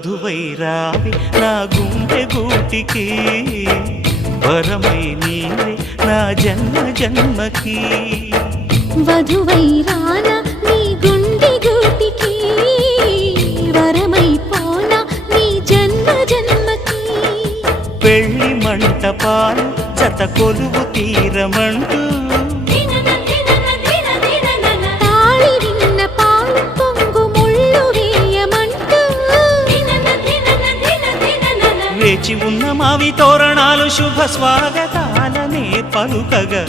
వధువైరావి నా గుండె గూటికి వరమై నీవే నా జన్మ జన్మకి వధువైరానా నీ గుండె గూటికి వరమై పోనా నీ జన్మ జన్మకి పెళ్లి మంటపాలు జత కొలువు తీరమంటూ వేచి ఉన్న మావి తోరణాలు శుభ స్వాగతాలనే పలుకగా